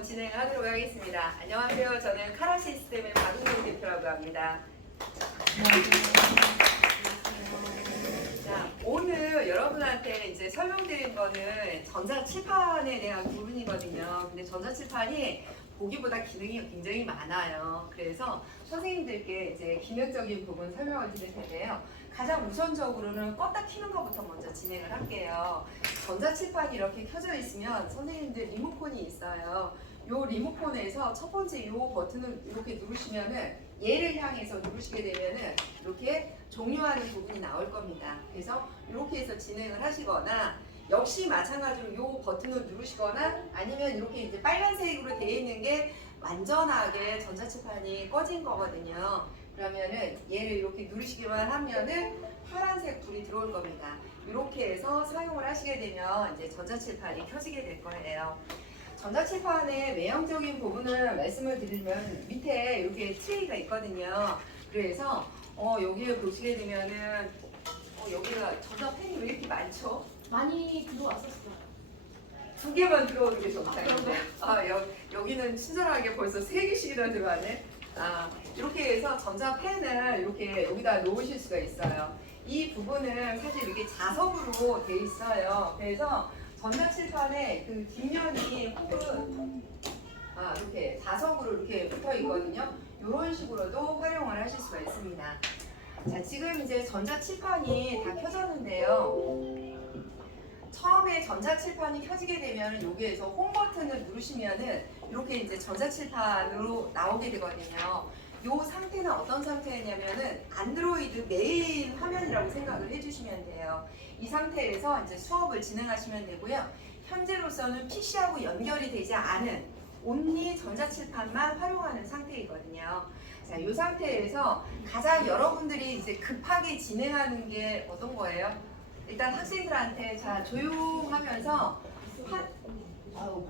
한번 진행하도록 하겠습니다. 안녕하세요. 저는 카라 시스템의 박은경 대표라고 합니다. 자, 오늘 여러분한테 이제 설명드린 거는 전자칠판에 대한 부분이거든요. 근데 전자칠판이 보기보다 기능이 굉장히 많아요. 그래서 선생님들께 이제 기능적인 부분 설명을 드릴 텐데요. 가장 우선적으로는 껐다 켜는 것부터 먼저 진행을 할게요. 전자칠판이 이렇게 켜져 있으면 선생님들 리모컨이 있어요. 요 리모컨에서 첫 번째 요 버튼을 이렇게 누르시면은 얘를 향해서 누르시게 되면은 이렇게 종료하는 부분이 나올 겁니다. 그래서 이렇게 해서 진행을 하시거나 역시 마찬가지로 요 버튼을 누르시거나 아니면 이렇게 이제 빨간색으로 되어 있는 게 완전하게 전자칠판이 꺼진 거거든요. 그러면은 얘를 이렇게 누르시기만 하면은 파란색 불이 들어올 겁니다. 이렇게 해서 사용을 하시게 되면 이제 전자칠판이 켜지게 될 거예요. 전자칠판의 외형적인 부분을 말씀을 드리면 밑에 이렇게 트레이가 있거든요. 그래서 여기에 보시게 되면은 여기가 전자펜이 왜 이렇게 많죠? 많이 들어왔었어요. 두 개만 들어오는 게 정상인데 여기는 친절하게 벌써 3개씩이나 들어왔네. 이렇게 해서 전자펜을 이렇게 여기다 놓으실 수가 있어요. 이 부분은 사실 이렇게 자석으로 돼 있어요. 그래서 전자칠판에 그 뒷면이 혹은 이렇게 자석으로 이렇게 붙어 있거든요. 이런 식으로도 활용을 하실 수가 있습니다. 자, 지금 이제 전자칠판이 다 켜졌는데요. 처음에 전자칠판이 켜지게 되면 여기에서 홈 버튼을 누르시면은 이렇게 이제 전자칠판으로 나오게 되거든요. 이 상태는 어떤 상태냐면은 안드로이드 메인 화면이라고 생각을 해주시면 돼요. 이 상태에서 이제 수업을 진행하시면 되고요. 현재로서는 PC하고 연결이 되지 않은 온리 전자칠판만 활용하는 상태이거든요. 자, 이 상태에서 가장 여러분들이 이제 급하게 진행하는 게 어떤 거예요? 일단 학생들한테 자 조용하면서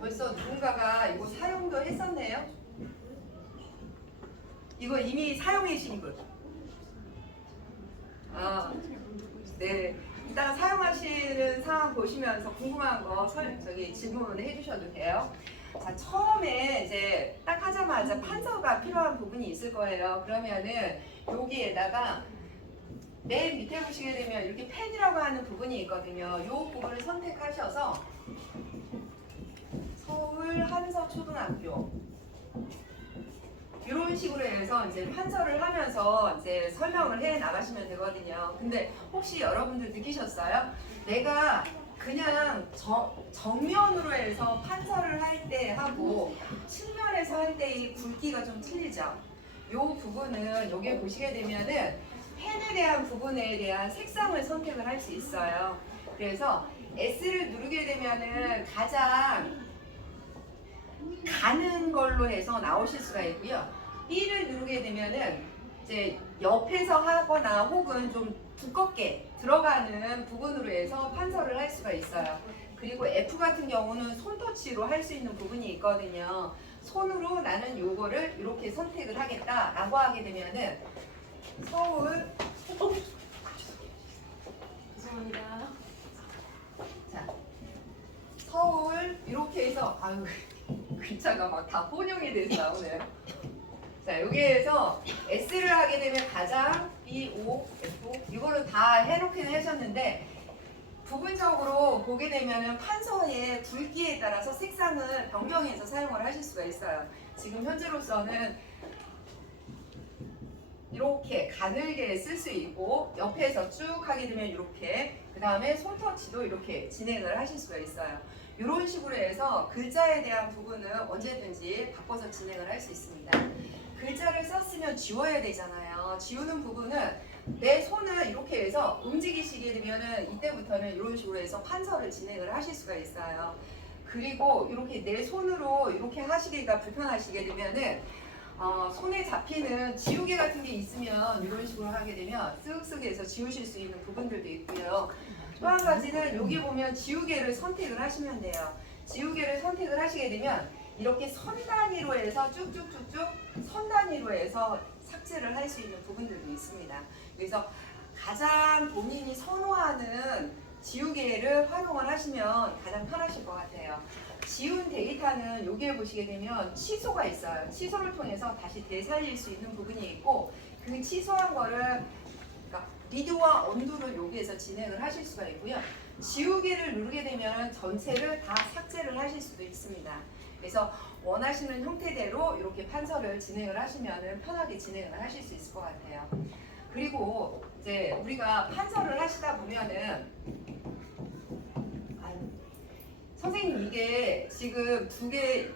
벌써 누군가가 이거 사용도 했었네요. 이거 이미 사용하신 분. 네. 일단 사용하시는 상황 보시면서 궁금한 거 질문을 해주셔도 돼요. 자, 처음에 이제 딱 하자마자 판서가 필요한 부분이 있을 거예요. 그러면은 여기에다가 맨 밑에 보시게 되면 이렇게 펜이라고 하는 부분이 있거든요. 이 부분을 선택하셔서 서울 한서초등학교 이런 식으로 해서 이제 판서를 하면서 이제 설명을 해 나가시면 되거든요. 근데 혹시 여러분들 느끼셨어요? 내가 그냥 정면으로 해서 판서를 할 때 하고 측면에서 할 때의 굵기가 좀 틀리죠? 이 부분은 여기 보시게 되면은 펜에 대한 부분에 대한 색상을 선택을 할 수 있어요. 그래서 S를 누르게 되면은 가장 가는 걸로 해서 나오실 수가 있고요. B를 누르게 되면은 이제 옆에서 하거나 혹은 좀 두껍게 들어가는 부분으로 해서 판서를 할 수가 있어요. 그리고 F 같은 경우는 손터치로 할 수 있는 부분이 있거든요. 손으로 나는 요거를 이렇게 선택을 하겠다라고 하게 되면은 서울 죄송합니다. 자 서울 이렇게 해서 글자가 막 다 혼용이 돼서 나오네요. 자 여기에서 S를 하게 되면 가장 B, O, F 이거를 다 해놓기는 하셨는데 부분적으로 보게 되면은 판서의 굵기에 따라서 색상을 변경해서 사용을 하실 수가 있어요. 지금 현재로서는 이렇게 가늘게 쓸 수 있고 옆에서 쭉 하게 되면 이렇게 그 다음에 손터치도 이렇게 진행을 하실 수가 있어요. 이런 식으로 해서 글자에 대한 부분은 언제든지 바꿔서 진행을 할 수 있습니다. 글자를 썼으면 지워야 되잖아요. 지우는 부분은 내 손을 이렇게 해서 움직이시게 되면은 이때부터는 이런 식으로 해서 판서를 진행을 하실 수가 있어요. 그리고 이렇게 내 손으로 이렇게 하시기가 불편하시게 되면은 손에 잡히는 지우개 같은 게 있으면 이런 식으로 하게 되면 쓱쓱 해서 지우실 수 있는 부분들도 있고요. 또 한 가지는 여기 보면 지우개를 선택을 하시면 돼요. 지우개를 선택을 하시게 되면 이렇게 선 단위로 해서 쭉쭉쭉쭉 선 단위로 해서 삭제를 할 수 있는 부분들도 있습니다. 그래서 가장 본인이 선호하는 지우개를 활용을 하시면 가장 편하실 것 같아요. 지운 데이터는 여기에 보시게 되면 취소가 있어요. 취소를 통해서 다시 되살릴 수 있는 부분이 있고 그 취소한 거를 그러니까 리드와 언두를 여기에서 진행을 하실 수가 있고요. 지우개를 누르게 되면 전체를 다 삭제를 하실 수도 있습니다. 그래서 원하시는 형태대로 이렇게 판서를 진행을 하시면 편하게 진행을 하실 수 있을 것 같아요. 그리고 이제 우리가 판서를 하시다 보면은 선생님 이게 지금 두 개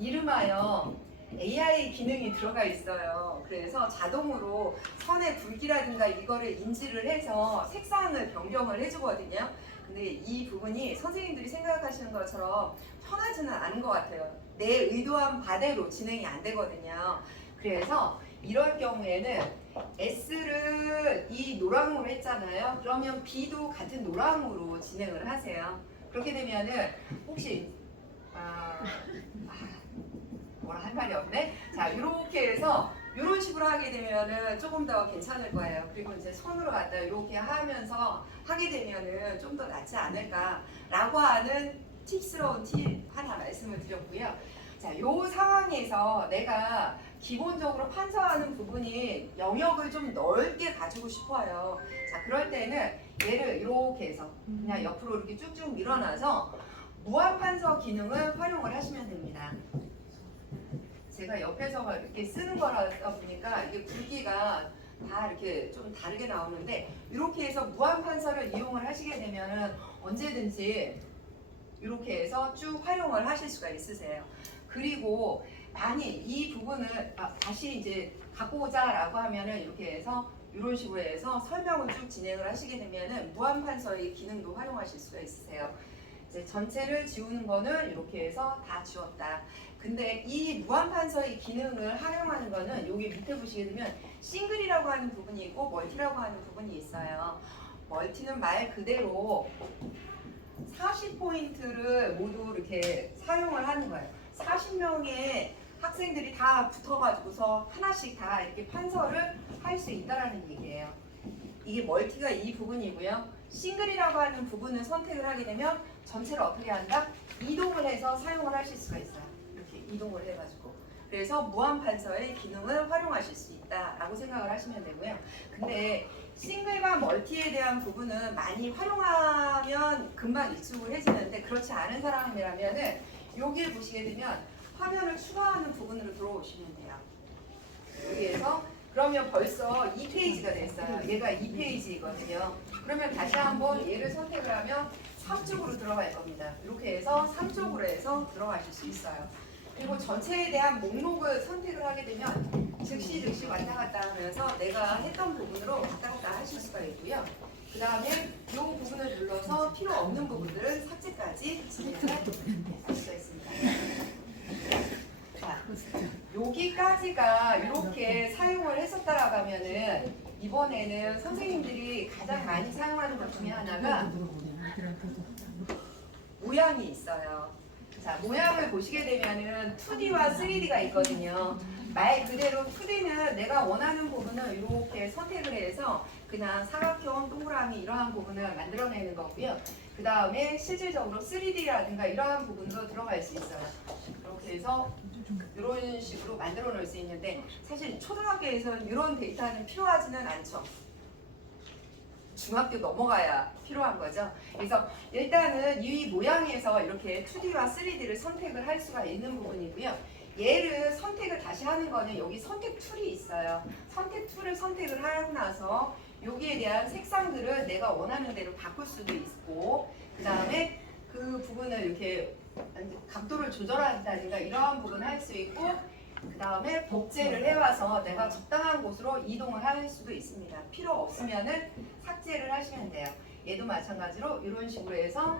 이름하여 AI 기능이 들어가 있어요. 그래서 자동으로 선의 굵기라든가 이거를 인지를 해서 색상을 변경을 해주거든요. 근데 이 부분이 선생님들이 생각하시는 것처럼 편하지는 않은 것 같아요. 내 의도한 바대로 진행이 안 되거든요. 그래서 이럴 경우에는 S를 이 노랑으로 했잖아요. 그러면 B도 같은 노랑으로 진행을 하세요. 그렇게 되면은 혹시 뭐라 할 말이 없네. 자, 이렇게 해서 이런 식으로 하게 되면은 조금 더 괜찮을 거예요. 그리고 이제 손으로 갖다 이렇게 하면서 하게 되면은 좀 더 낫지 않을까라고 하는 팁스러운 팁 하나 말씀을 드렸고요. 자, 요 상황에서 내가 기본적으로 판서하는 부분이 영역을 좀 넓게 가지고 싶어요. 자, 그럴 때는 얘를 이렇게 해서 그냥 옆으로 이렇게 쭉쭉 밀어놔서 무한 판서 기능을 활용을 하시면 됩니다. 제가 옆에서 이렇게 쓰는 거라다 보니까 이게 굵기가 다 이렇게 좀 다르게 나오는데 이렇게 해서 무한 판서를 이용을 하시게 되면은 언제든지 이렇게 해서 쭉 활용을 하실 수가 있으세요. 그리고 만약 이 부분을 다시 이제 갖고 오자라고 하면은 이렇게 해서 이런 식으로 해서 설명을 쭉 진행을 하시게 되면은 무한 판서의 기능도 활용하실 수가 있으세요. 이제 전체를 지우는 거는 이렇게 해서 다 지웠다. 근데 이 무한 판서의 기능을 활용하는 거는 여기 밑에 보시게 되면 싱글이라고 하는 부분이 있고 멀티라고 하는 부분이 있어요. 멀티는 말 그대로 40포인트를 모두 이렇게 사용을 하는 거예요. 40명의 학생들이 다 붙어가지고서 하나씩 다 이렇게 판서를 할 수 있다라는 얘기예요. 이게 멀티가 이 부분이고요. 싱글이라고 하는 부분을 선택을 하게 되면 전체를 어떻게 한다? 이동을 해서 사용을 하실 수가 있어요. 이렇게 이동을 해가지고. 그래서 무한 판서의 기능을 활용하실 수 있다라고 생각을 하시면 되고요. 근데 싱글과 멀티에 대한 부분은 많이 활용하면 금방 익숙해지는데 그렇지 않은 사람이라면은 여기에 보시게 되면 화면을 추가하는 부분으로 들어오시면 돼요. 여기에서 그러면 벌써 2페이지가 됐어요. 얘가 2페이지거든요. 그러면 다시 한번 얘를 선택을 하면 3쪽으로 들어갈 겁니다. 이렇게 해서 3쪽으로 해서 들어가실 수 있어요. 그리고 전체에 대한 목록을 선택을 하게 되면 즉시 왔다 갔다 하면서 내가 했던 부분으로 왔다 갔다 하실 수가 있고요. 그 다음에 이 부분을 눌러서 필요 없는 부분들은 삭제까지 진행을 할 수가 있습니다. 자, 여기까지가 이렇게 사용을 했었다라고 하면은 이번에는 선생님들이 가장 많이 사용하는 것 중에 하나가 모양이 있어요. 자, 모양을 보시게 되면은 2D와 3D가 있거든요. 말 그대로 2D는 내가 원하는 부분을 이렇게 선택을 해서 그냥 사각형, 동그라미 이러한 부분을 만들어내는 거고요. 그 다음에 실질적으로 3D라든가 이러한 부분도 들어갈 수 있어요. 이렇게 해서 이런 식으로 만들어 놓을 수 있는데 사실 초등학교에서는 이런 데이터는 필요하지는 않죠. 중학교 넘어가야 필요한 거죠. 그래서 일단은 이 모양에서 이렇게 2D와 3D를 선택을 할 수가 있는 부분이고요. 얘를 선택을 다시 하는 거는 여기 선택 툴이 있어요. 선택 툴을 선택을 하고 나서 여기에 대한 색상들을 내가 원하는 대로 바꿀 수도 있고 그 다음에 그 부분을 이렇게 각도를 조절한다든가 이러한 부분을 할 수 있고 그 다음에 복제를 해와서 내가 적당한 곳으로 이동을 할 수도 있습니다. 필요 없으면은 삭제를 하시면 돼요. 얘도 마찬가지로 이런 식으로 해서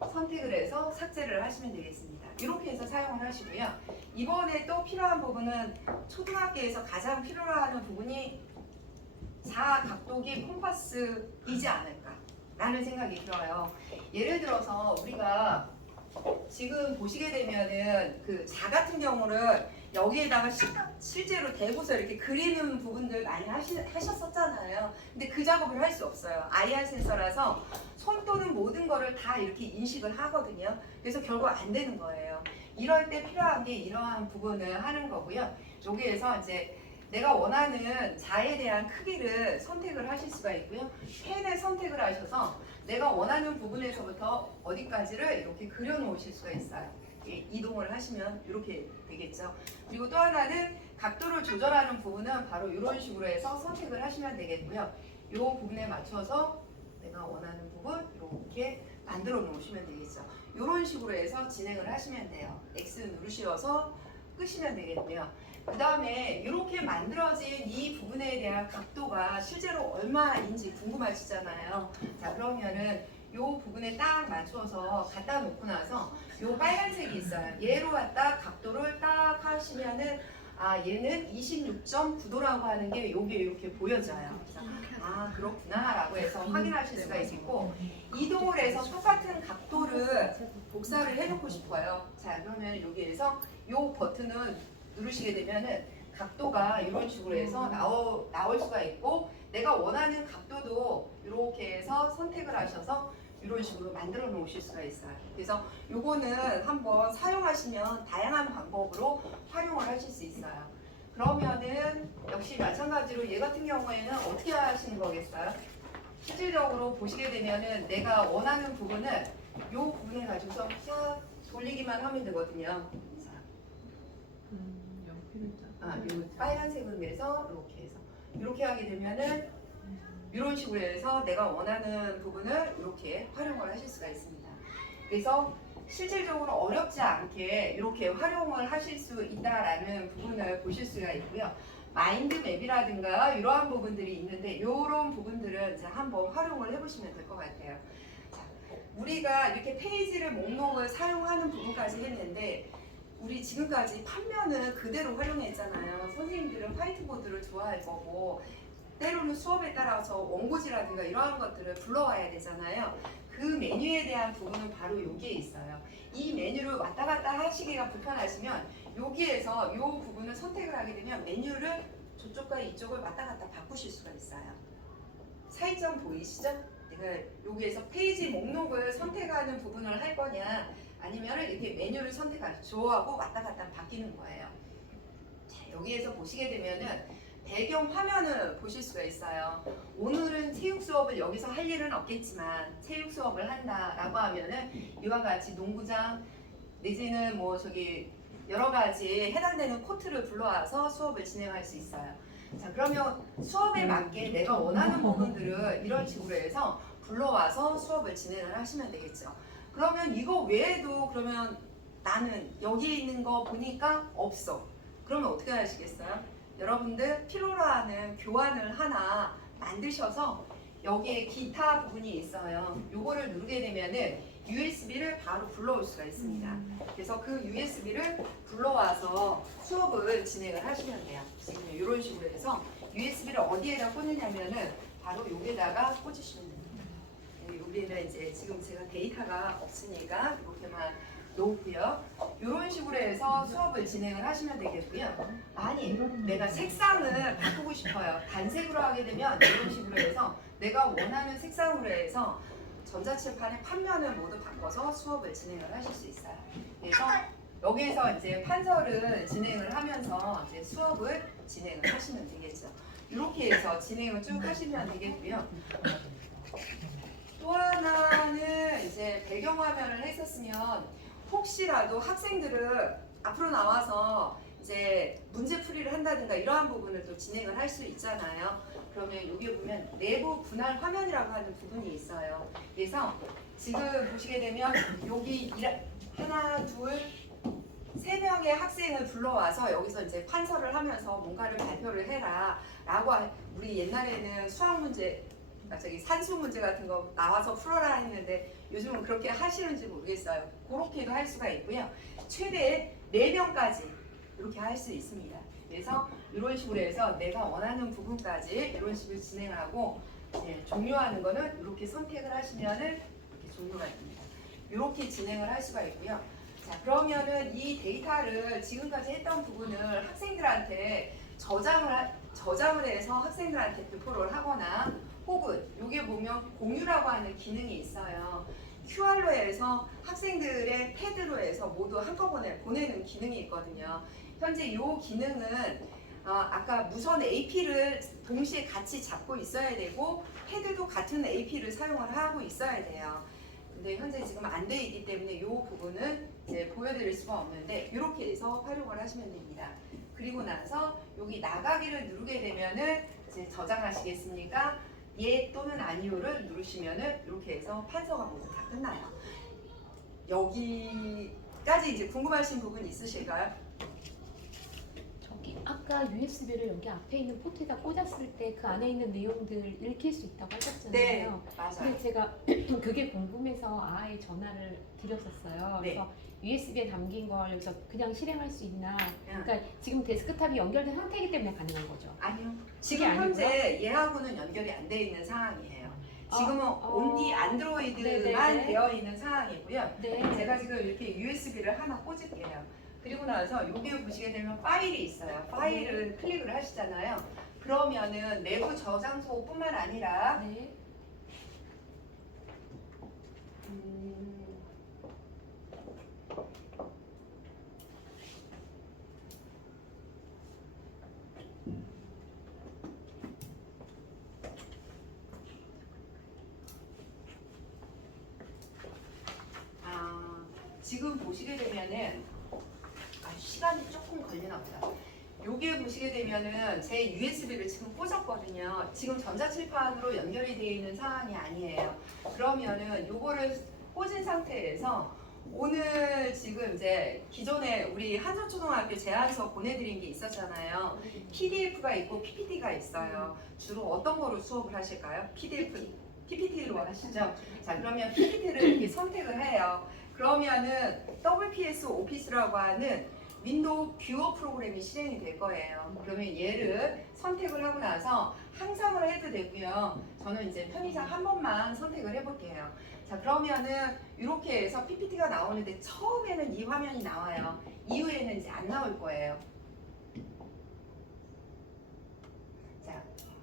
선택을 해서 삭제를 하시면 되겠습니다. 이렇게 해서 사용을 하시고요. 이번에 또 필요한 부분은 초등학교에서 가장 필요로 부분이 사각도기 콤파스이지 않을까라는 생각이 들어요. 예를 들어서 우리가 지금 보시게 되면은 그 자 같은 경우는 여기에다가 실제로 대고서 이렇게 그리는 부분들 많이 하셨었잖아요. 근데 그 작업을 할 수 없어요. IR 센서라서 손 또는 모든 거를 다 이렇게 인식을 하거든요. 그래서 결국 안 되는 거예요. 이럴 때 필요한 게 이러한 부분을 하는 거고요. 여기에서 이제 내가 원하는 자에 대한 크기를 선택을 하실 수가 있고요. 펜을 선택을 하셔서 내가 원하는 부분에서부터 어디까지를 이렇게 그려 놓으실 수가 있어요. 이동을 하시면 이렇게 되겠죠. 그리고 또 하나는 각도를 조절하는 부분은 바로 이런 식으로 해서 선택을 하시면 되겠고요. 이 부분에 맞춰서 내가 원하는 부분 이렇게 만들어 놓으시면 되겠죠. 이런 식으로 해서 진행을 하시면 돼요. X 누르셔서 끄시면 되겠고요. 그 다음에 이렇게 만들어진 이 부분에 대한 각도가 실제로 얼마인지 궁금하시잖아요. 자, 그러면은 이 부분에 딱 맞춰서 갖다 놓고 나서 이 빨간색이 있어요. 얘로 갖다 각도를 딱 하시면은 얘는 26.9도라고 하는 게 요게 이렇게 보여져요. 그래서 그렇구나라고 해서 확인하실 수가 있고, 이동을 해서 똑같은 각도를 복사를 해놓고 싶어요. 자, 그러면 여기에서 요 버튼을 누르시게 되면은 각도가 이런 식으로 해서 나올 수가 있고, 내가 원하는 각도도 이렇게 해서 선택을 하셔서 이런 식으로 만들어 놓으실 수가 있어요. 그래서 요거는 한번 사용하시면 다양한 방법으로 활용을 하실 수 있어요. 그러면은 역시 마찬가지로 얘 같은 경우에는 어떻게 하시는 거겠어요? 실질적으로 보시게 되면은 내가 원하는 부분은 요 부분을 가지고서 쫙 돌리기만 하면 되거든요. 요 빨간색으로 해서 이렇게 해서 이렇게 하게 되면은 이런 식으로 해서 내가 원하는 부분을 이렇게 활용을 하실 수가 있습니다. 그래서 실질적으로 어렵지 않게 이렇게 활용을 하실 수 있다라는 부분을 보실 수가 있고요. 마인드맵이라든가 이러한 부분들이 있는데 이런 부분들은 이제 한번 활용을 해보시면 될 것 같아요. 자, 우리가 이렇게 페이지를 목록을 사용하는 부분까지 했는데 우리 지금까지 판면은 그대로 활용했잖아요. 선생님들은 화이트보드를 좋아할 거고 때로는 수업에 따라서 원고지라든가 이러한 것들을 불러와야 되잖아요. 그 메뉴에 대한 부분은 바로 여기에 있어요. 이 메뉴를 왔다 갔다 하시기가 불편하시면 여기에서 이 부분을 선택을 하게 되면 메뉴를 저쪽과 이쪽을 왔다 갔다 바꾸실 수가 있어요. 차이점 보이시죠? 내가 여기에서 페이지 목록을 선택하는 부분을 할 거냐 아니면 이렇게 메뉴를 선택하죠. 조하고 왔다 갔다 바뀌는 거예요. 자, 여기에서 보시게 되면은 배경 화면을 보실 수가 있어요. 오늘은 체육 수업을 여기서 할 일은 없겠지만 체육 수업을 한다라고 하면은 이와 같이 농구장 내지는 뭐 저기 여러 가지 해당되는 코트를 불러와서 수업을 진행할 수 있어요. 자, 그러면 수업에 맞게 내가 원하는 부분들을 이런 식으로 해서 불러와서 수업을 진행을 하시면 되겠죠. 그러면 이거 외에도 그러면 나는 여기에 있는 거 보니까 없어. 그러면 어떻게 하시겠어요? 여러분들 필요로 하는 교환을 하나 만드셔서 여기에 기타 부분이 있어요. 요거를 누르게 되면은 USB를 바로 불러올 수가 있습니다. 그래서 그 USB를 불러와서 수업을 진행을 하시면 돼요. 지금 이런 식으로 해서 USB를 어디에다 꽂느냐면은 바로 여기다가 꽂으시면 됩니다. 여기는 이제 지금 제가 데이터가 없으니까 이렇게만 놓고요. 이런 식으로 해서 수업을 진행을 하시면 되겠고요. 아니, 내가 색상을 바꾸고 싶어요. 단색으로 하게 되면 이런 식으로 해서 내가 원하는 색상으로 해서 전자칠판의 판면을 모두 바꿔서 수업을 진행을 하실 수 있어요. 그래서 여기에서 이제 판서를 진행을 하면서 이제 수업을 진행을 하시면 되겠죠. 이렇게 해서 진행을 쭉 하시면 되겠고요. 또 하나는 이제 배경화면을 했었으면 혹시라도 학생들을 앞으로 나와서 이제 문제풀이를 한다든가 이러한 부분을 또 진행을 할 수 있잖아요. 그러면 여기 보면 내부 분할 화면이라고 하는 부분이 있어요. 그래서 지금 보시게 되면 여기 하나, 둘, 세 명의 학생을 불러와서 여기서 이제 판서를 하면서 뭔가를 발표를 해라 라고 우리 옛날에는 수학 문제 저기 산수 문제 같은 거 나와서 풀어라 했는데 요즘은 그렇게 하시는지 모르겠어요. 그렇게도 할 수가 있고요. 최대 4명까지 이렇게 할 수 있습니다. 그래서 이런 식으로 해서 내가 원하는 부분까지 이런 식으로 진행을 하고 종료하는 거는 이렇게 선택을 하시면은 이렇게 종료가 됩니다. 이렇게 진행을 할 수가 있고요. 자, 그러면은 이 데이터를 지금까지 했던 부분을 학생들한테 저장을 해서 학생들한테 배포를 하거나 혹은 여기 보면 공유라고 하는 기능이 있어요. QR로 해서 학생들의 패드로 해서 모두 한꺼번에 보내는 기능이 있거든요. 현재 이 기능은 아까 무선 AP를 동시에 같이 잡고 있어야 되고 패드도 같은 AP를 사용을 하고 있어야 돼요. 근데 현재 지금 안 돼 있기 때문에 이 부분은 이제 보여드릴 수가 없는데 이렇게 해서 활용을 하시면 됩니다. 그리고 나서 여기 나가기를 누르게 되면은 이제 저장하시겠습니까? 예 또는 아니요를 누르시면은 이렇게 해서 판서가 모두 다 끝나요. 여기까지 이제 궁금하신 부분 있으실까요? 저기 아까 USB를 여기 앞에 있는 포트에다 꽂았을 때 그 안에 있는 내용들 읽힐 수 있다고 하셨잖아요. 네, 맞아요. 근데 제가 그게 궁금해서 아예 전화를 드렸었어요. 네. 그래서 USB에 담긴 걸 여기서 그냥 실행할 수 있나? 응. 그러니까 지금 데스크탑이 연결된 상태이기 때문에 가능한 거죠. 아니요. 지금 아니고요? 현재 얘하고는 연결이 안 돼 있는 상황이에요. 지금은 온리 안드로이드만 네네네. 되어 있는 상황이고요. 네. 제가 지금 이렇게 USB를 하나 꽂을게요. 그리고 나서 여기 보시게 되면 파일이 있어요. 파일을 클릭을 하시잖아요. 그러면은 내부 저장소뿐만 아니라 네. 지금 보시게 되면은 시간이 조금 걸리나 보다. 여기에 보시게 되면은 제 USB를 지금 꽂았거든요. 지금 전자칠판으로 연결이 되어 있는 상황이 아니에요. 그러면은 요거를 꽂은 상태에서 오늘 지금 이제 기존에 우리 한전초등학교 제안서 보내드린 게 있었잖아요. PDF가 있고 PPT가 있어요. 주로 어떤 거로 수업을 하실까요? PPT로 하시죠? 자, 그러면 PPT를 이렇게 선택을 해요. 그러면은 WPS 오피스라고 하는 윈도우 뷰어 프로그램이 실행이 될 거예요. 그러면 얘를 선택을 하고 나서 항상을 해도 되고요. 저는 이제 편의상 한 번만 선택을 해볼게요. 자, 그러면은 이렇게 해서 PPT가 나오는데 처음에는 이 화면이 나와요. 이후에는 이제 안 나올 거예요. 자,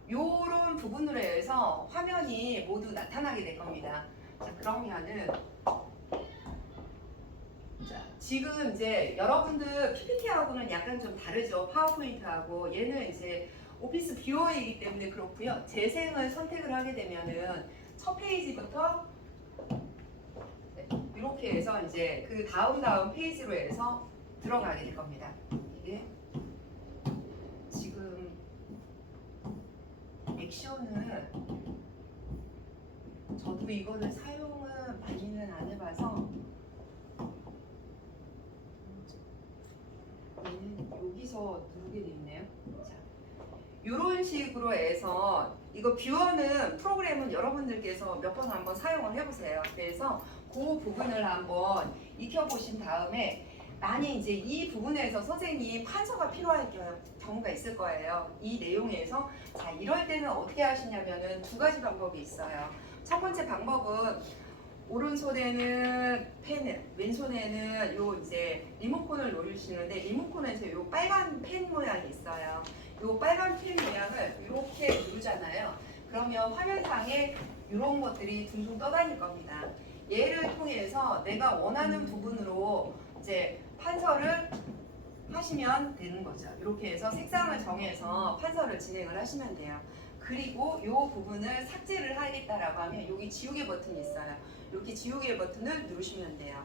요런 부분으로 해서 화면이 모두 나타나게 될 겁니다. 자, 그러면은 지금 이제 여러분들 PPT하고는 약간 좀 다르죠. 파워포인트하고 얘는 이제 오피스 뷰어이기 때문에 그렇고요. 재생을 선택을 하게 되면은 첫 페이지부터 이렇게 해서 이제 그 다음 페이지로 해서 들어가게 될 겁니다. 이게 지금 액션은 저도 이거를 사용은 많이는 안 해봐서 여기서 누르게 돼 있네요. 자, 이런 식으로 해서 이거 뷰어는 프로그램은 여러분들께서 몇 번 한번 사용을 해보세요. 그래서 그 부분을 한번 익혀보신 다음에 만약 이제 이 부분에서 선생님 판서가 필요할 경우가 있을 거예요. 이 내용에서 자 이럴 때는 어떻게 하시냐면은 두 가지 방법이 있어요. 첫 번째 방법은 오른손에는 펜을, 왼손에는 요 이제 리모컨을 누르시는데 리모컨에서 요 빨간 펜 모양이 있어요. 요 빨간 펜 모양을 이렇게 누르잖아요. 그러면 화면상에 이런 것들이 둥둥 떠다닐 겁니다. 얘를 통해서 내가 원하는 부분으로 이제 판서를 하시면 되는 거죠. 이렇게 해서 색상을 정해서 판서를 진행을 하시면 돼요. 그리고 이 부분을 삭제를 하겠다라고 하면 여기 지우개 버튼이 있어요. 이렇게 지우개 버튼을 누르시면 돼요.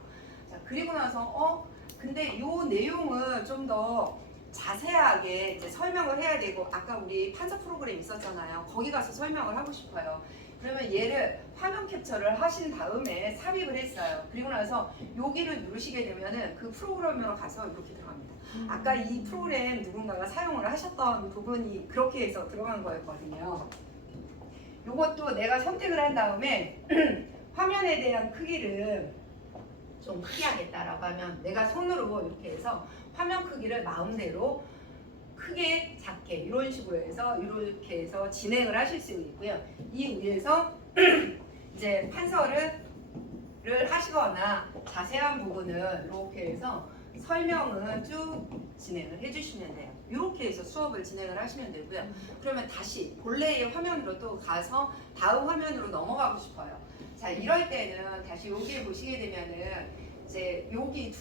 자, 그리고 나서 근데 이 내용은 좀 더 자세하게 이제 설명을 해야 되고 아까 우리 판서 프로그램 있었잖아요. 거기 가서 설명을 하고 싶어요. 그러면 얘를 화면 캡처를 하신 다음에 삽입을 했어요. 그리고 나서 여기를 누르시게 되면은 그 프로그램으로 가서 이렇게 들어갑니다. 아까 이 프로그램 누군가가 사용을 하셨던 부분이 그렇게 해서 들어간 거였거든요. 요것도 내가 선택을 한 다음에 화면에 대한 크기를 좀 크게 하겠다라고 하면 내가 손으로 이렇게 해서 화면 크기를 마음대로 크게 작게 이런 식으로 해서 이렇게 해서 진행을 하실 수 있고요. 이 위에서 이제 판서를 하시거나 자세한 부분을 이렇게 해서 설명은 쭉 진행을 해주시면 돼요. 이렇게 해서 수업을 진행을 하시면 되고요. 그러면 다시 본래의 화면으로 또 가서 다음 화면으로 넘어가고 싶어요. 자, 이럴 때는 다시 여기에 보시게 되면은 이제 여기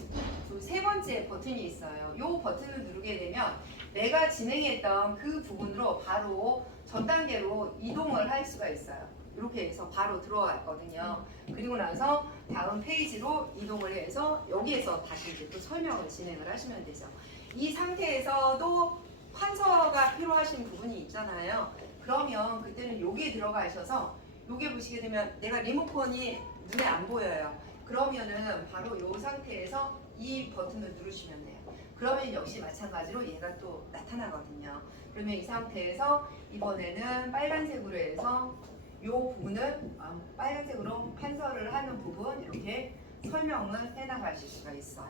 세 번째 버튼이 있어요. 이 버튼을 누르게 되면 내가 진행했던 그 부분으로 바로 전 단계로 이동을 할 수가 있어요. 이렇게 해서 바로 들어왔거든요. 그리고 나서 다음 페이지로 이동을 해서 여기에서 다시 이제 또 설명을 진행을 하시면 되죠. 이 상태에서도 판서가 필요하신 부분이 있잖아요. 그러면 그때는 여기에 들어가셔서 여기 보시게 되면 내가 리모컨이 눈에 안 보여요. 그러면은 바로 이 상태에서 이 버튼을 누르시면 돼요. 그러면 역시 마찬가지로 얘가 또 나타나거든요. 그러면 이 상태에서 이번에는 빨간색으로 해서 이 부분을 빨간색으로 판서를 하는 부분 이렇게 설명을 해나가실 수가 있어요.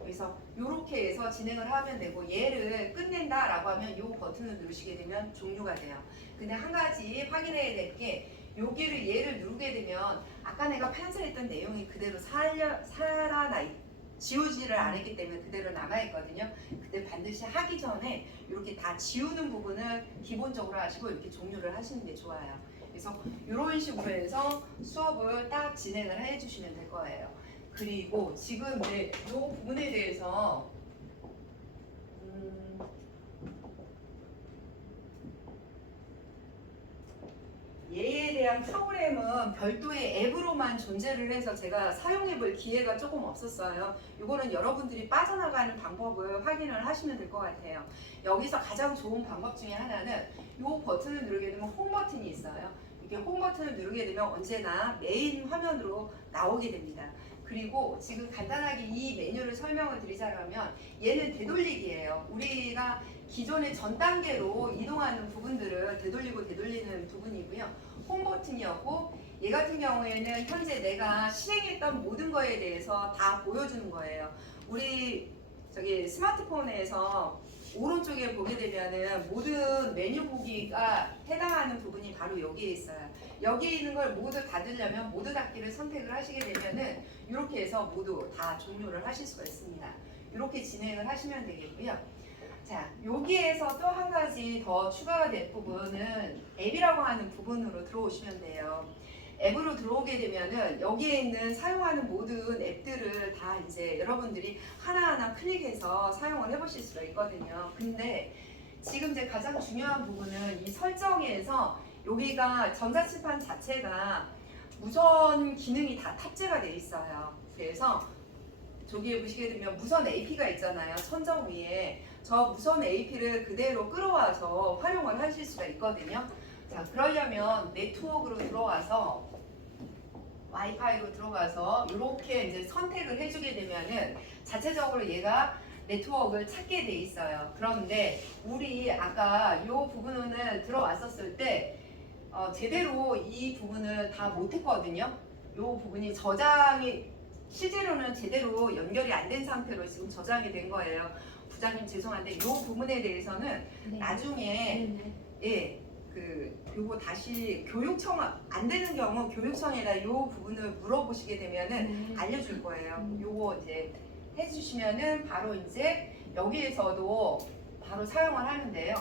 그래서 이렇게 해서 진행을 하면 되고 얘를 끝낸다라고 하면 이 버튼을 누르시게 되면 종료가 돼요. 근데 한 가지 확인해야 될 게 여기를 얘를 누르게 되면 아까 내가 판서했던 내용이 그대로 살아나 지우지를 안 했기 때문에 그대로 남아있거든요. 그때 반드시 하기 전에 이렇게 다 지우는 부분을 기본적으로 하시고 이렇게 종료를 하시는 게 좋아요. 그래서 이런 식으로 해서 수업을 딱 진행을 해주시면 될 거예요. 그리고 지금 이제 이 부분에 대해서 얘에 대한 프로그램은 별도의 앱으로만 존재를 해서 제가 사용해 볼 기회가 조금 없었어요. 이거는 여러분들이 빠져나가는 방법을 확인을 하시면 될 것 같아요. 여기서 가장 좋은 방법 중에 하나는 이 버튼을 누르게 되면 홈 버튼이 있어요. 이렇게 홈 버튼을 누르게 되면 언제나 메인 화면으로 나오게 됩니다. 그리고 지금 간단하게 이 메뉴를 설명을 드리자면 얘는 되돌리기예요. 우리가 기존의 전 단계로 이동하는 부분들을 되돌리는 부분이고요. 홈 버튼이었고 얘 같은 경우에는 현재 내가 실행했던 모든 거에 대해서 다 보여주는 거예요. 우리 저기 스마트폰에서 오른쪽에 보게 되면은 모든 메뉴 보기가 해당하는 부분이 바로 여기에 있어요. 여기에 있는 걸 모두 닫으려면 모두 닫기를 선택을 하시게 되면은 이렇게 해서 모두 다 종료를 하실 수가 있습니다. 이렇게 진행을 하시면 되겠고요. 자, 여기에서 또 한 가지 더 추가가 될 부분은 앱이라고 하는 부분으로 들어오시면 돼요. 앱으로 들어오게 되면은 여기에 있는 사용하는 모든 앱들을 다 이제 여러분들이 하나하나 클릭해서 사용을 해보실 수가 있거든요. 근데 지금 이제 가장 중요한 부분은 이 설정에서 여기가 전자칠판 자체가 무선 기능이 다 탑재가 되어 있어요. 그래서 저기에 보시게 되면 무선 AP가 있잖아요. 천정 위에 저 무선 AP를 그대로 끌어와서 활용을 하실 수가 있거든요. 자, 그러려면 네트워크로 들어와서 와이파이로 들어가서 이렇게 이제 선택을 해주게 되면은 자체적으로 얘가 네트워크를 찾게 돼 있어요. 그런데 우리 아까 이 부분을 들어왔었을 때 제대로 이 부분을 다 못했거든요. 이 부분이 저장이 실제로는 제대로 연결이 안 된 상태로 지금 저장이 된 거예요. 부장님 죄송한데 이 부분에 대해서는 네. 나중에 요거 다시 교육청 안 되는 경우 교육청에다 이 부분을 물어보시게 되면은 알려줄 거예요. 요거 이제 해주시면은 바로 이제 여기에서도 바로 사용을 하는데요.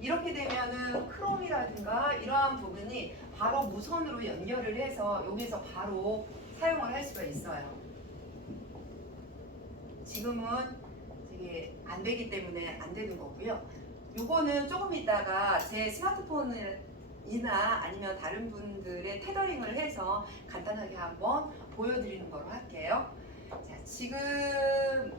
이렇게 되면은 크롬이라든가 이러한 부분이 바로 무선으로 연결을 해서 여기서 바로 사용을 할 수가 있어요. 지금은 되게 안 되기 때문에 안 되는 거고요. 요거는 조금 있다가 제 스마트폰이나 아니면 다른 분들의 테더링을 해서 간단하게 한번 보여드리는 거로 할게요. 자, 지금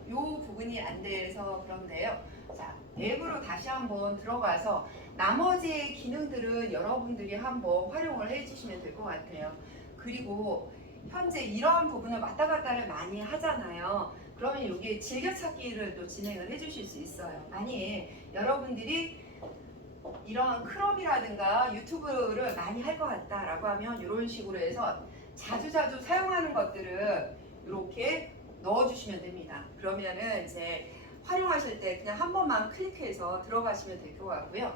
요 부분이 안 돼서 그런데요. 자, 앱으로 다시 한번 들어가서 나머지 기능들은 여러분들이 한번 활용을 해주시면 될 것 같아요. 그리고 현재 이러한 부분을 왔다 갔다를 많이 하잖아요. 그러면 여기에 즐겨찾기를 또 진행을 해주실 수 있어요. 아니, 여러분들이 이런 크롬이라든가 유튜브를 많이 할 것 같다라고 하면 이런 식으로 해서 자주자주 사용하는 것들을 이렇게 넣어주시면 됩니다. 그러면은 이제 활용하실 때 그냥 한 번만 클릭해서 들어가시면 될 것 같고요.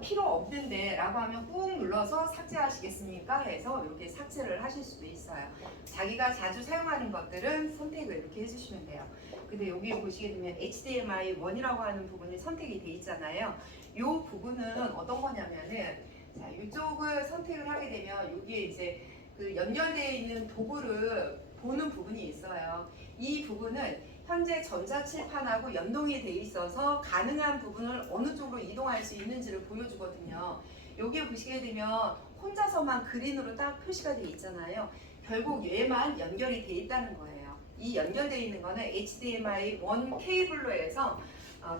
필요 없는데 라고 하면 꾹 눌러서 삭제하시겠습니까? 해서 이렇게 삭제를 하실 수도 있어요. 자기가 자주 사용하는 것들은 선택을 이렇게 해주시면 돼요. 근데 여기 보시게 되면 HDMI 1이라고 하는 부분이 선택이 돼 있잖아요. 이 부분은 어떤 거냐면은 자, 이쪽을 선택을 하게 되면 여기에 이제 그 연결되어 있는 도구를 보는 부분이 있어요. 이 부분은 현재 전자칠판하고 연동이 돼 있어서 가능한 부분을 어느 쪽으로 이동할 수 있는지를 보여주거든요. 여기에 보시게 되면 혼자서만 그린으로 딱 표시가 돼 있잖아요. 결국 얘만 연결이 돼 있다는 거예요. 이 연결되어 있는 거는 HDMI 1 케이블로 해서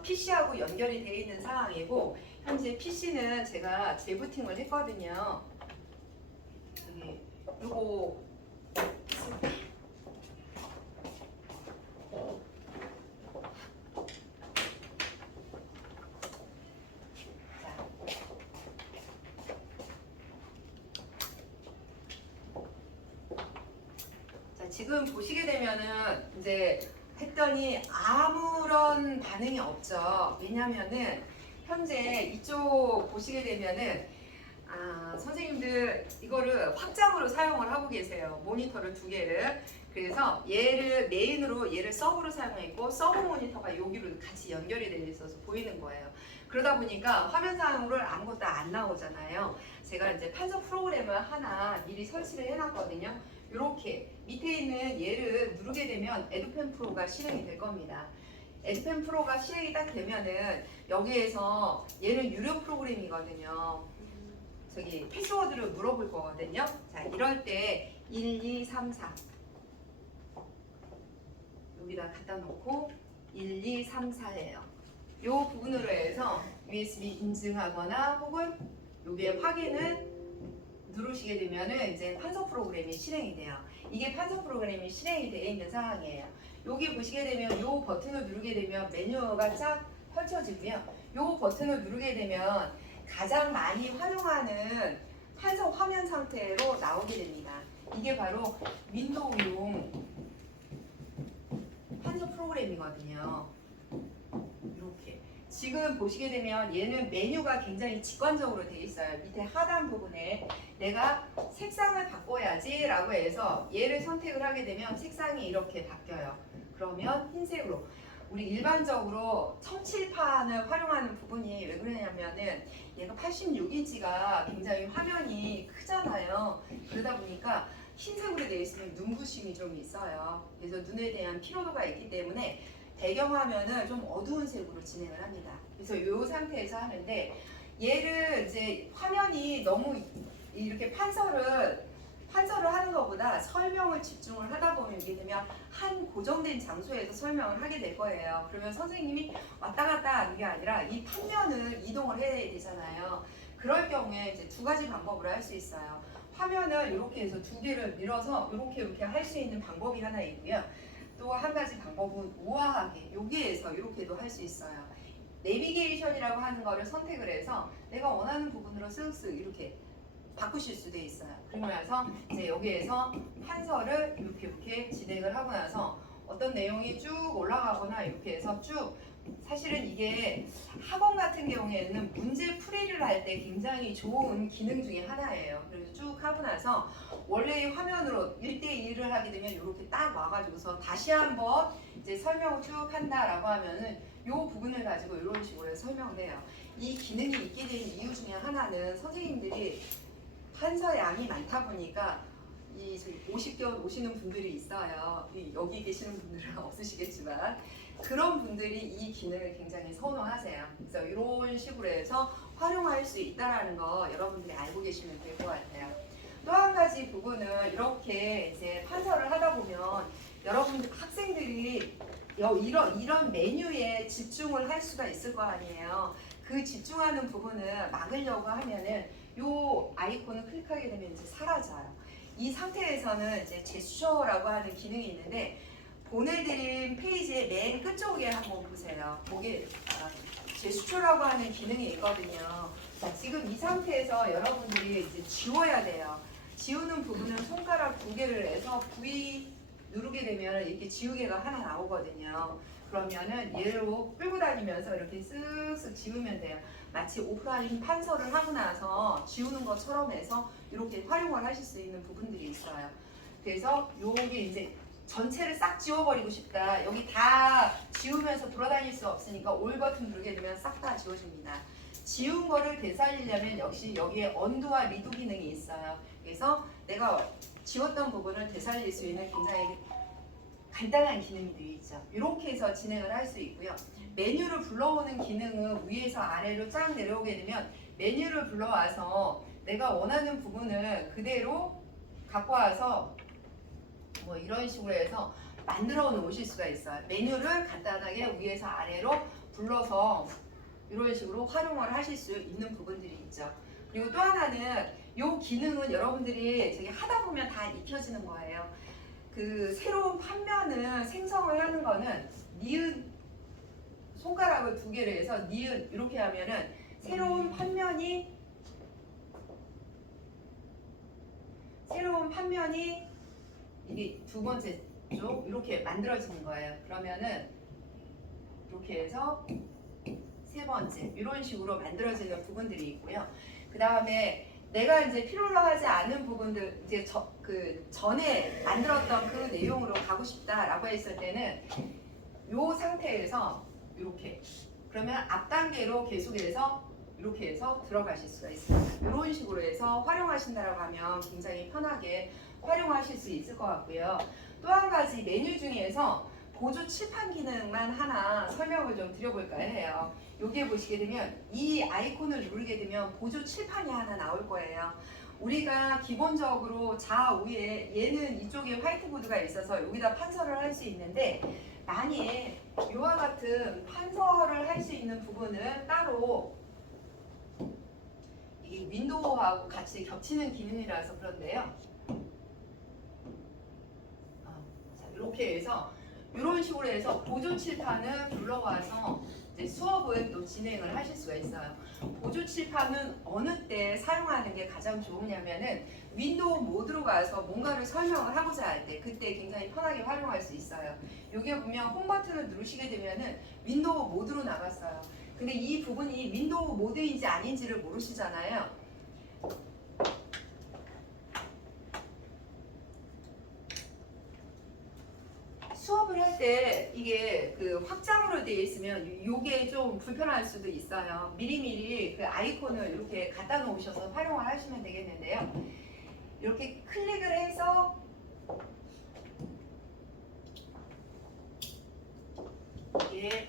PC하고 연결이 되어 있는 상황이고, 현재 PC는 제가 재부팅을 했거든요. 요거 지금 보시게 되면은 이제 했더니 아무런 반응이 없죠. 왜냐면은 현재 이쪽 보시게 되면은 선생님들 이거를 확장으로 사용을 하고 계세요. 모니터를 두 개를. 그래서 얘를 메인으로 얘를 서브로 사용했고 서브 모니터가 여기로 같이 연결이 되어 있어서 보이는 거예요. 그러다 보니까 화면상으로 아무것도 안 나오잖아요. 제가 이제 판서 프로그램을 하나 미리 설치를 해놨거든요. 이렇게 밑에 있는 얘를 누르게 되면 에듀펜 프로가 실행이 될 겁니다. 에듀펜 프로가 실행이 딱 되면은 여기에서 얘는 유료 프로그램이거든요. 저기 패스워드를 물어볼 거거든요. 자, 이럴 때 1, 2, 3, 4 여기다 갖다 놓고 1, 2, 3, 4예요. 이 부분으로 해서 USB 인증하거나 혹은 여기에 확인을 누르시게 되면은 이제 판서 프로그램이 실행이 돼요. 이게 판서 프로그램이 실행이 되어 있는 상황이에요. 여기 보시게 되면 이 버튼을 누르게 되면 메뉴가 쫙 펼쳐지고요. 이 버튼을 누르게 되면 가장 많이 활용하는 판서 화면 상태로 나오게 됩니다. 이게 바로 윈도우용 판서 프로그램이거든요. 이렇게 지금 보시게 되면 얘는 메뉴가 굉장히 직관적으로 되어 있어요. 밑에 하단 부분에 내가 색상을 바꿔야지 라고 해서 얘를 선택을 하게 되면 색상이 이렇게 바뀌어요. 그러면 흰색으로. 우리 일반적으로 청칠판을 활용하는 부분이 왜 그러냐면은 얘가 86인치가 굉장히 화면이 크잖아요. 그러다 보니까 흰색으로 되어 있으면 눈부심이 좀 있어요. 그래서 눈에 대한 피로도가 있기 때문에 배경화면을 좀 어두운 색으로 진행을 합니다. 그래서 이 상태에서 하는데 얘를 이제 화면이 너무 이렇게 판서를 하는 것보다 설명을 집중을 하다 보면 이게 되면 한 고정된 장소에서 설명을 하게 될 거예요. 그러면 선생님이 왔다 갔다 하는 게 아니라 이 판면을 이동을 해야 되잖아요. 그럴 경우에 이제 두 가지 방법으로 할 수 있어요. 화면을 이렇게 해서 두 개를 밀어서 이렇게 할 수 있는 방법이 하나 있고요. 또 한 가지 방법은 우아하게 여기에서 이렇게도 할 수 있어요. 내비게이션이라고 하는 거를 선택을 해서 내가 원하는 부분으로 쓱쓱 이렇게 바꾸실 수도 있어요. 그러고 나서 이제 여기에서 판서를 이렇게 진행을 하고 나서 어떤 내용이 쭉 올라가거나 이렇게 해서 쭉 사실은 이게 학원 같은 경우에는 문제 풀이를 할 때 굉장히 좋은 기능 중에 하나예요. 그래서 쭉 하고 나서 원래의 화면으로 1대1을 하게 되면 이렇게 딱 와가지고서 다시 한번 이제 설명을 쭉 한다라고 하면은 이 부분을 가지고 이런 식으로 설명을 해요. 이 기능이 있게 된 이유 중에 하나는 선생님들이 판서 양이 많다 보니까 이 50개월 오시는 분들이 있어요. 여기 계시는 분들은 없으시겠지만 그런 분들이 이 기능을 굉장히 선호하세요. 그래서 이런 식으로 해서 활용할 수 있다는 거 여러분들이 알고 계시면 될 것 같아요. 또 한 가지 부분은 이렇게 이제 판서를 하다 보면 여러분들 학생들이 이런 메뉴에 집중을 할 수가 있을 거 아니에요. 그 집중하는 부분을 막으려고 하면은 요 아이콘을 클릭하게 되면 이제 사라져요. 이 상태에서는 이제 제스처라고 하는 기능이 있는데 보내드린 페이지의 맨 끝쪽에 한번 보세요. 거기 제스처라고 하는 기능이 있거든요. 자, 지금 이 상태에서 여러분들이 이제 지워야 돼요. 지우는 부분은 손가락 두 개를 해서 V 누르게 되면 이렇게 지우개가 하나 나오거든요. 그러면은 얘로 끌고 다니면서 이렇게 쓱쓱 지우면 돼요. 마치 오프라인 판서를 하고 나서 지우는 것처럼 해서 이렇게 활용을 하실 수 있는 부분들이 있어요. 그래서 요게 이제 전체를 싹 지워버리고 싶다. 여기 다 지우면서 돌아다닐 수 없으니까 올 버튼 누르게 되면 싹 다 지워집니다. 지운 거를 되살리려면 역시 여기에 언두와 리두 기능이 있어요. 그래서 내가 지웠던 부분을 되살릴 수 있는 굉장히 간단한 기능들이 있죠. 이렇게 해서 진행을 할 수 있고요. 메뉴를 불러오는 기능은 위에서 아래로 쫙 내려오게 되면 메뉴를 불러와서 내가 원하는 부분을 그대로 갖고 와서 뭐 이런 식으로 해서 만들어 놓으실 수가 있어요. 메뉴를 간단하게 위에서 아래로 불러서 이런 식으로 활용을 하실 수 있는 부분들이 있죠. 그리고 또 하나는 이 기능은 여러분들이 저기 하다 보면 다 익혀지는 거예요. 그 새로운 판면을 생성을 하는 거는 니은 손가락을 두 개를 해서 니은 이렇게 하면은 새로운 판면이 이게 두 번째 쪽 이렇게 만들어지는 거예요. 그러면은 이렇게 해서 세 번째 이런 식으로 만들어지는 부분들이 있고요. 그 다음에 내가 이제 필요로 하지 않은 부분들 이제 그 전에 만들었던 그 내용으로 가고 싶다라고 했을 때는 이 상태에서 이렇게 그러면 앞 단계로 계속해서 이렇게 해서 들어가실 수가 있습니다. 이런 식으로 해서 활용하신다라고 하면 굉장히 편하게 활용하실 수 있을 것 같고요. 또 한 가지 메뉴 중에서 보조 칠판 기능만 하나 설명을 좀 드려볼까 해요. 여기에 보시게 되면 이 아이콘을 누르게 되면 보조 칠판이 하나 나올 거예요. 우리가 기본적으로 좌우에 얘는 이쪽에 화이트보드가 있어서 여기다 판서를 할 수 있는데 만일 이와 같은 판서를 할 수 있는 부분은 따로 이 윈도우하고 같이 겹치는 기능이라서 그런데요. 자, 이렇게 해서 이런 식으로 해서 보조 칠판을 불러와서 이제 수업을 또 진행을 하실 수가 있어요. 보조 칠판은 어느 때 사용하는 게 가장 좋으냐면은 윈도우 모드로 가서 뭔가를 설명을 하고자 할 때 그때 굉장히 편하게 활용할 수 있어요. 여기에 보면 홈 버튼을 누르시게 되면은 윈도우 모드로 나갔어요. 근데 이 부분이 윈도우 모드인지 아닌지를 모르시잖아요. 수업을 할 때 이게 그 확장으로 되어 있으면 이게 좀 불편할 수도 있어요. 미리미리 그 아이콘을 이렇게 갖다 놓으셔서 활용을 하시면 되겠는데요. 이렇게 클릭을 해서 이게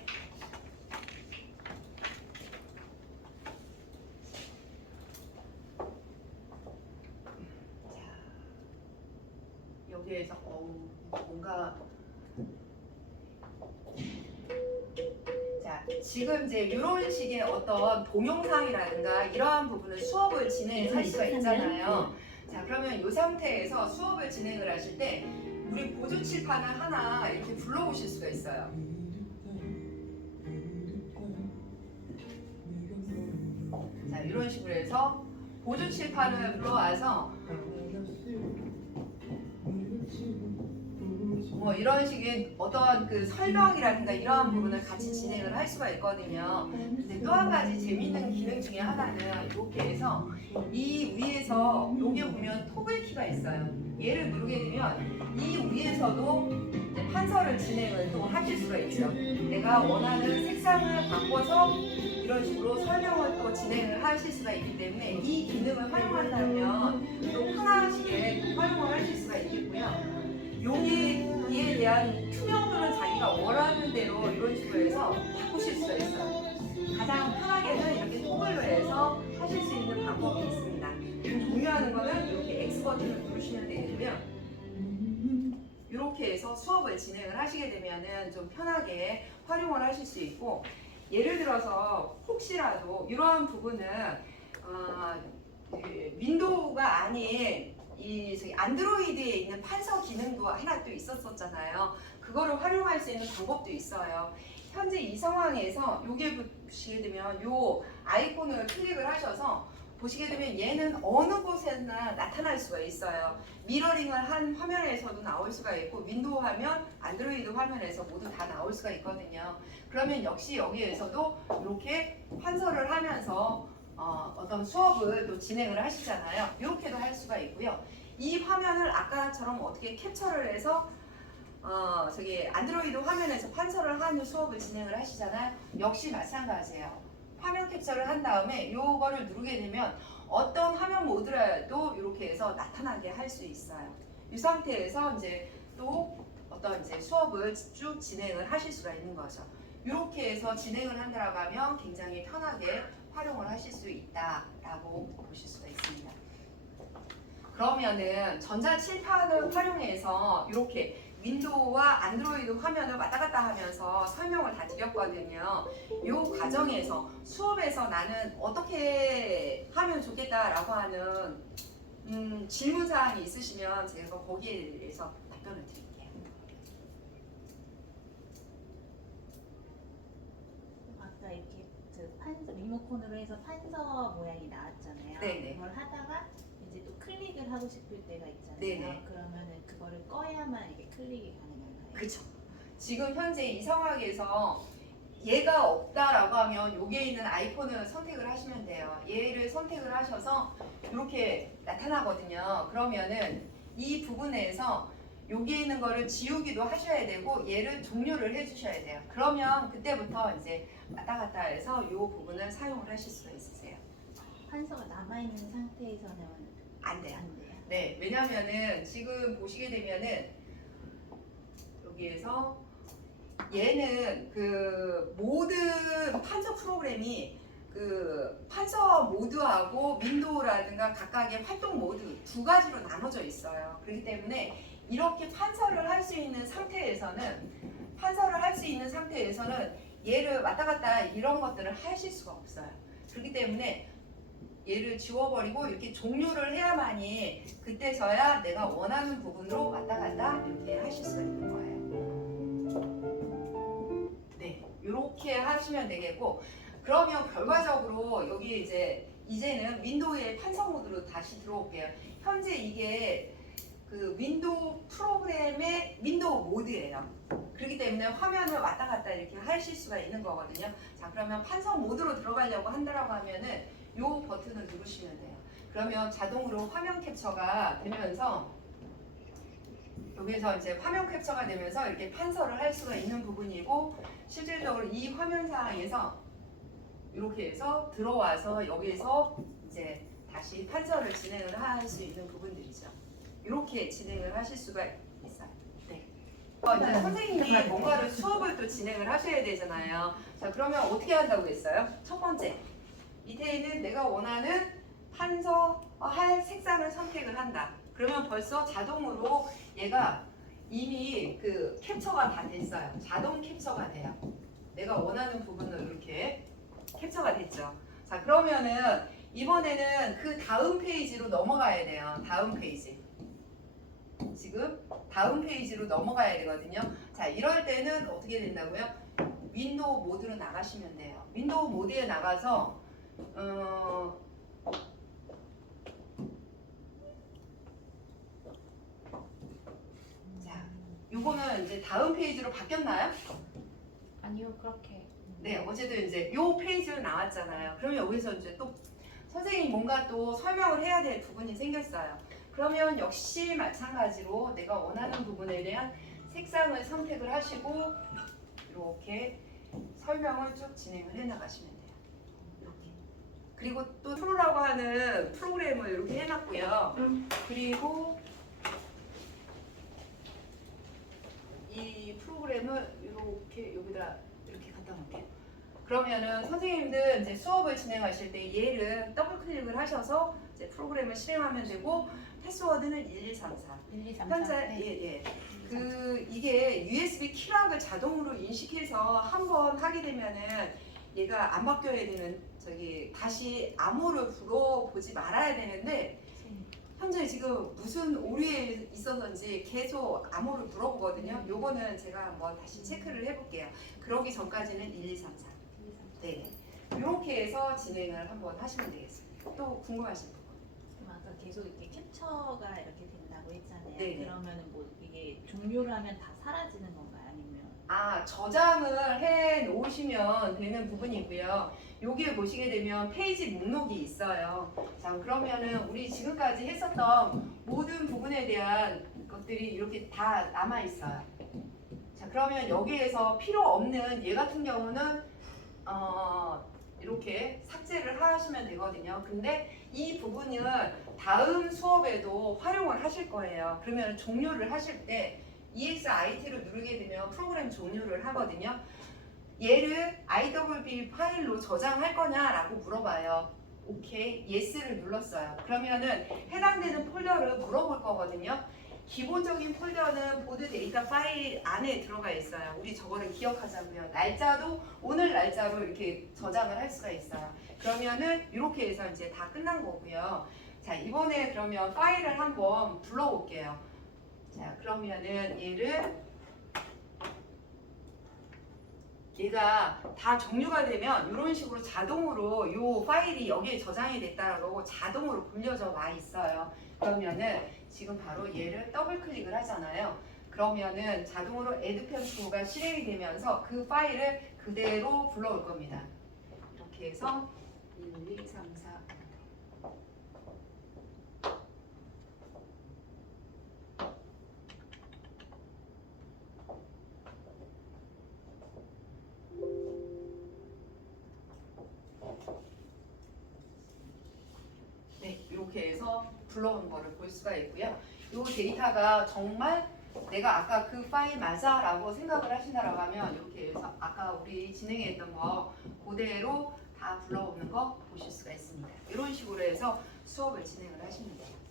여기에서 뭔가 자 지금 이제 이런 식의 어떤 동영상이라든가 이러한 부분을 수업을 진행할 수가 있잖아요. 자 그러면 이 상태에서 수업을 진행을 하실 때 우리 보조 칠판을 하나 이렇게 불러오실 수가 있어요. 자 이런 식으로 해서 보조 칠판을 불러와서 뭐 이런 식의 어떤 그 설명이라든가 이러한 부분을 같이 진행을 할 수가 있거든요. 근데 또 한 가지 재미있는 기능 중에 하나는 이렇게 해서 이 위에서 여기 보면 토글 키가 있어요. 얘를 누르게 되면 이 위에서도 이제 판서를 진행을 또 하실 수가 있죠. 내가 원하는 색상을 바꿔서 이런 식으로 설명을 또 진행을 하실 수가 있기 때문에 이 기능을 활용한다면 또 편하시게 활용을 하실 수가 있겠고요. 여기에 대한 투명도는 자기가 원하는 대로 이런 식으로 해서 바꾸실 수가 있어요. 가장 편하게는 이렇게 토글로 해서 하실 수 있는 방법이 있습니다. 그리고 중요한 거는 이렇게 X 버튼을 누르시면 되겠고요. 이렇게 해서 수업을 진행을 하시게 되면은 좀 편하게 활용을 하실 수 있고 예를 들어서 혹시라도 이러한 부분은 윈도우가 아닌 이 저기 안드로이드에 있는 판서 기능도 하나 또 있었었잖아요. 그거를 활용할 수 있는 방법도 있어요. 현재 이 상황에서 여기에 보시게 되면 요 아이콘을 클릭을 하셔서 보시게 되면 얘는 어느 곳에나 나타날 수가 있어요. 미러링을 한 화면에서도 나올 수가 있고 윈도우 화면, 안드로이드 화면에서 모두 다 나올 수가 있거든요. 그러면 역시 여기에서도 이렇게 판서를 하면서 어떤 수업을 또 진행을 하시잖아요. 이렇게도 할 수가 있고요. 이 화면을 아까처럼 어떻게 캡처를 해서 저기 안드로이드 화면에서 판서를 하는 수업을 진행을 하시잖아요. 역시 마찬가지예요. 화면 캡처를 한 다음에 요거를 누르게 되면 어떤 화면 모드라도 이렇게 해서 나타나게 할 수 있어요. 이 상태에서 이제 또 어떤 이제 수업을 쭉 진행을 하실 수가 있는 거죠. 이렇게 해서 진행을 한다고 하면 굉장히 편하게 활용을 하실 수 있다라고 보실 수가 있습니다. 그러면은 전자칠판을 활용해서 이렇게 윈도우와 안드로이드 화면을 왔다 갔다 하면서 설명을 다 드렸거든요. 이 과정에서 수업에서 나는 어떻게 하면 좋겠다라고 하는 질문사항이 있으시면 제가 거기에 대해서 답변을 드릴게요. 아까 이렇게 리모컨으로 해서 판서 모양이 나왔잖아요. 네네. 그걸 하다가 이제 또 클릭을 하고 싶을 때가 있잖아요. 네네. 그러면은 그거를 꺼야만 이게 클릭이 가능한가요? 그쵸. 지금 현재 이 상황에서 얘가 없다라고 하면 여기에 있는 아이콘을 선택을 하시면 돼요. 얘를 선택을 하셔서 이렇게 나타나거든요. 그러면은 이 부분에서 여기에 있는 거를 지우기도 하셔야 되고 얘를 종료를 해주셔야 돼요. 그러면 그때부터 이제 왔다 갔다 해서 이 부분을 사용을 하실 수가 있으세요. 판서가 남아있는 상태에서는 안 돼요. 안 돼요. 네, 왜냐면은 지금 보시게 되면은 여기에서 얘는 그 모든 판서 프로그램이 그 판서 모드하고 윈도우라든가 각각의 활동 모드 두 가지로 나눠져 있어요. 그렇기 때문에 이렇게 판서를 할 수 있는 상태에서는 얘를 왔다 갔다 이런 것들을 하실 수가 없어요. 그렇기 때문에 얘를 지워버리고 이렇게 종료를 해야만이 그때서야 내가 원하는 부분으로 왔다 갔다 이렇게 하실 수가 있는 거예요. 네, 이렇게 하시면 되겠고, 그러면 결과적으로 여기 이제는 윈도우의 판서 모드로 다시 들어올게요. 현재 이게 그 윈도우 프로그램의 윈도우 모드예요. 그렇기 때문에 화면을 왔다 갔다 이렇게 하실 수가 있는 거거든요. 자, 그러면 판서 모드로 들어가려고 한다라고 하면은 이 버튼을 누르시면 돼요. 그러면 자동으로 화면 캡처가 되면서 여기서 이제 화면 캡처가 되면서 이렇게 판서를 할 수가 있는 부분이고, 실질적으로 이 화면 상황에서 이렇게 해서 들어와서 여기서 이제 다시 판서를 진행을 할 수 있는 부분들이죠. 이렇게 진행을 하실 수가 있어요. 네. 이제 선생님이 뭔가를 수업을 또 진행을 하셔야 되잖아요. 자, 그러면 어떻게 한다고 했어요? 첫 번째, 밑에는 내가 원하는 판서할 색상을 선택을 한다. 그러면 벌써 자동으로 얘가 이미 그 캡처가 다 됐어요. 자동 캡처가 돼요. 내가 원하는 부분을 이렇게 캡처가 됐죠. 자, 그러면은 이번에는 그 다음 페이지로 넘어가야 돼요. 다음 페이지. 지금 다음 페이지로 넘어가야 되거든요. 자, 이럴 때는 어떻게 된다고요? 윈도우 모드로 나가시면 돼요. 윈도우 모드에 나가서 자, 요거는 이제 다음 페이지로 바뀌었나요? 아니요, 그렇게. 네, 어쨌든 이제 요 페이지로 나왔잖아요. 그러면 여기서 이제 또 선생님이 뭔가 또 설명을 해야 될 부분이 생겼어요. 그러면 역시 마찬가지로 내가 원하는 부분에 대한 색상을 선택을 하시고 이렇게 설명을 쭉 진행을 해 나가시면 돼요. 이렇게. 그리고 또 프로라고 하는 프로그램을 이렇게 해놨고요. 그리고 이 프로그램을 이렇게 여기다 이렇게 갖다 놓을게요. 그러면은 선생님들 이제 수업을 진행하실 때 얘를 더블 클릭을 하셔서 이제 프로그램을 실행하면 되고, 패스워드는 1234. 1, 2, 3, 4. 현재 이게 USB 키락을 자동으로 인식해서 한번 하게 되면은 얘가 안 바뀌어야 되는 다시 암호를 불어보지 말아야 되는데, 현재 지금 무슨 오류에 있어서인지 계속 암호를 물어보거든요. 요거는 제가 한번 다시 체크를 해볼게요. 그러기 전까지는 1, 2, 3, 4. 네, 이렇게 해서 진행을 한번 하시면 되겠습니다. 또 궁금하신 분? 그럼 아까 계속 이렇게 캡처가 이렇게 된다고 했잖아요. 네네. 그러면은 뭐 이게 종료를 하면 다 사라지는 건가요? 아니면 저장을 해 놓으시면 되는 부분이고요. 여기에 보시게 되면 페이지 목록이 있어요. 자, 그러면은 우리 지금까지 했었던 모든 부분에 대한 것들이 이렇게 다 남아 있어요. 자, 그러면 여기에서 필요 없는 얘 같은 경우는 이렇게 삭제를 하시면 되거든요. 근데 이 부분은 다음 수업에도 활용을 하실 거예요. 그러면 종료를 하실 때 EXIT를 누르게 되면 프로그램 종료를 하거든요. 얘를 IWB 파일로 저장할 거냐라고 물어봐요. 오케이, 예스를 눌렀어요. 그러면은 해당되는 폴더를 물어볼 거거든요. 기본적인 폴더는 보드 데이터 파일 안에 들어가 있어요. 우리 저거를 기억하자고요. 날짜도 오늘 날짜로 이렇게 저장을 할 수가 있어요. 그러면은 이렇게 해서 이제 다 끝난 거고요. 자, 이번에 그러면 파일을 한번 불러볼게요. 자, 그러면은 얘가 다 종류가 되면 이런 식으로 자동으로 이 파일이 여기에 저장이 됐다라고 자동으로 굴려져 와 있어요. 그러면은 지금 바로 얘를 더블 클릭을 하잖아요. 그러면은 자동으로 add 편수가 실행이 되면서 그 파일을 그대로 불러올 겁니다. 이렇게 해서 1, 2, 3, 4 네, 이렇게 해서 불러오는 거를 볼 수가 있고요. 이 데이터가 정말 내가 아까 그 파일 맞아 라고 생각을 하신다라고 하면 이렇게 해서 아까 우리 진행했던 거 그대로 다 불러오는 거 보실 수가 있습니다. 이런 식으로 해서 수업을 진행을 하시면 돼요.